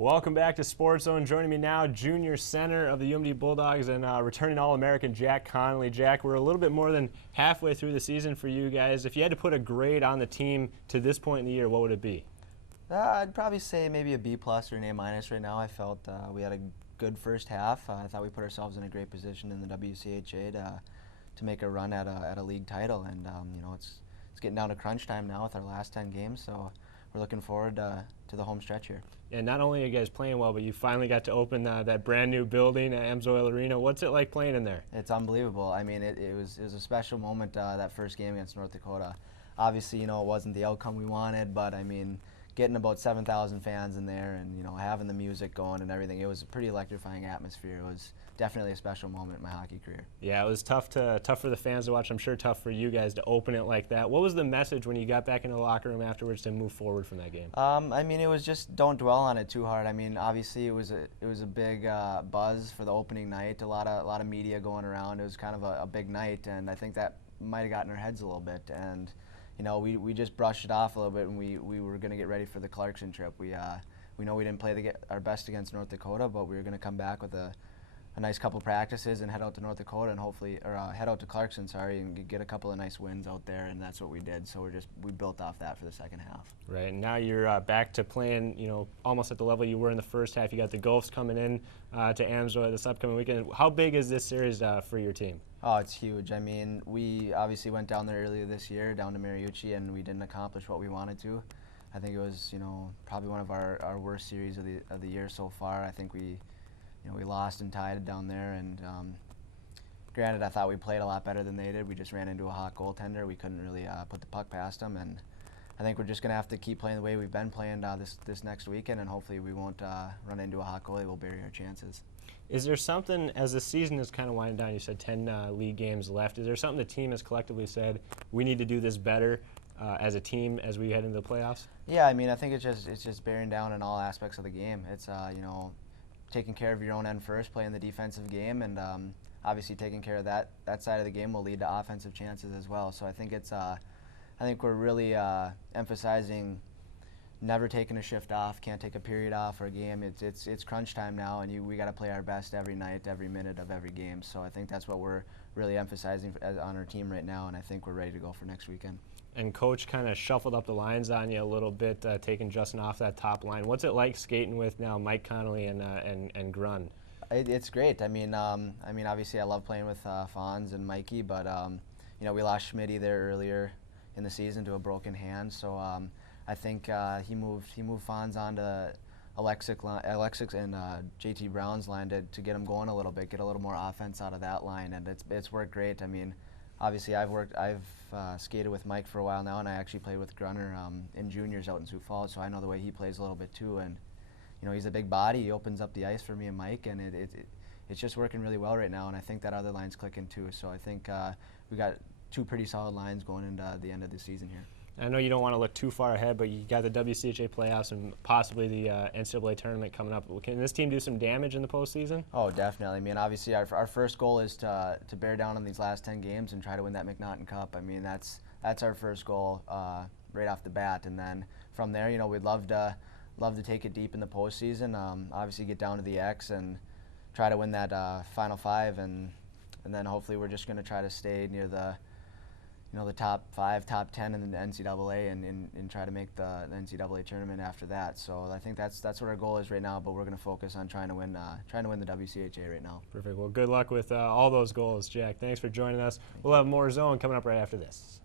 Welcome back to Sports Zone. Joining me now, junior center of the UMD Bulldogs and returning All-American Jack Connolly. Jack, we're a little bit more than halfway through the season for you guys. If you had to put a grade on the team to this point in the year, what would it be? I'd probably say maybe a B+ or an A- right now. I felt we had a good first half. I thought we put ourselves in a great position in the WCHA to make a run at a league title, and it's getting down to crunch time now with our last 10 games. So we're looking forward to the home stretch here. And not only are you guys playing well, but you finally got to open that brand new building at AMSOIL Arena. What's it like playing in there? It's unbelievable. I mean, it was a special moment, that first game against North Dakota. Obviously, it wasn't the outcome we wanted, but I mean, getting about 7,000 fans in there and having the music going and everything, it was a pretty electrifying atmosphere. It was definitely a special moment in my hockey career. Yeah, it was tough for the fans to watch. I'm sure tough for you guys to open it like that. What was the message when you got back into the locker room afterwards to move forward from that game? I mean, it was just don't dwell on it too hard. I mean, obviously it was a big buzz for the opening night. A lot of media going around. It was kind of a big night, and I think that might have gotten our heads a little bit. And we just brushed it off a little bit, and we were going to get ready for the Clarkson trip. We know we didn't play our best against North Dakota, but we were going to come back with a nice couple practices and head out to North Dakota and hopefully, head out to Clarkson, and get a couple of nice wins out there, and that's what we did. So we built off that for the second half. Right, and now you're back to playing, almost at the level you were in the first half. You got the Gulfs coming in to AMSOIL this upcoming weekend. How big is this series for your team? Oh, it's huge. I mean, we obviously went down there earlier this year, down to Mariucci, and we didn't accomplish what we wanted to. I think it was, probably one of our worst series of the year so far. I think we lost and tied down there, and granted, I thought we played a lot better than they did. We just ran into a hot goaltender. We couldn't really put the puck past them, and I think we're just going to have to keep playing the way we've been playing this next weekend, and hopefully we won't run into a hot goalie. We'll bury our chances. Is there something, as the season is kind of winding down, you said 10 league games left, is there something the team has collectively said, we need to do this better as a team as we head into the playoffs? Yeah, I mean, I think it's just bearing down in all aspects of the game. It's, taking care of your own end first, playing the defensive game, and obviously taking care of that side of the game will lead to offensive chances as well. So I think I think we're really emphasizing never taking a shift off, can't take a period off or a game. It's crunch time now, and we got to play our best every night, every minute of every game. So I think that's what we're really emphasizing on our team right now, and I think we're ready to go for next weekend. And Coach kind of shuffled up the lines on you a little bit, taking Justin off that top line. What's it like skating with now Mike Connolly and Grun? It's great. I mean, obviously I love playing with Fonz and Mikey, but we lost Schmitty there earlier in the season to a broken hand. So I think he moved Fonz onto Alexic and JT Brown's line to get him going a little bit, get a little more offense out of that line, and it's worked great. I mean, obviously I've skated with Mike for a while now, and I actually played with Grunner in juniors out in Sioux Falls, so I know the way he plays a little bit too. And he's a big body. He opens up the ice for me and Mike, and it's just working really well right now. And I think that other line's clicking too. So I think we got two pretty solid lines going into the end of the season here. I know you don't want to look too far ahead, but you got the WCHA playoffs and possibly the NCAA tournament coming up. Can this team do some damage in the postseason? Oh, definitely. I mean, obviously our first goal is to bear down on these last 10 games and try to win that McNaughton Cup. I mean, that's our first goal right off the bat, and then from there, we'd love to take it deep in the postseason. Obviously, get down to the X and try to win that Final Five, and then hopefully we're just going to try to stay near the top 5, top 10 in the NCAA, and try to make the NCAA tournament after that. So I think that's what our goal is right now. But we're going to focus on trying to win the WCHA right now. Perfect. Well, good luck with all those goals, Jack. Thanks for joining us. We'll have more Zone coming up right after this.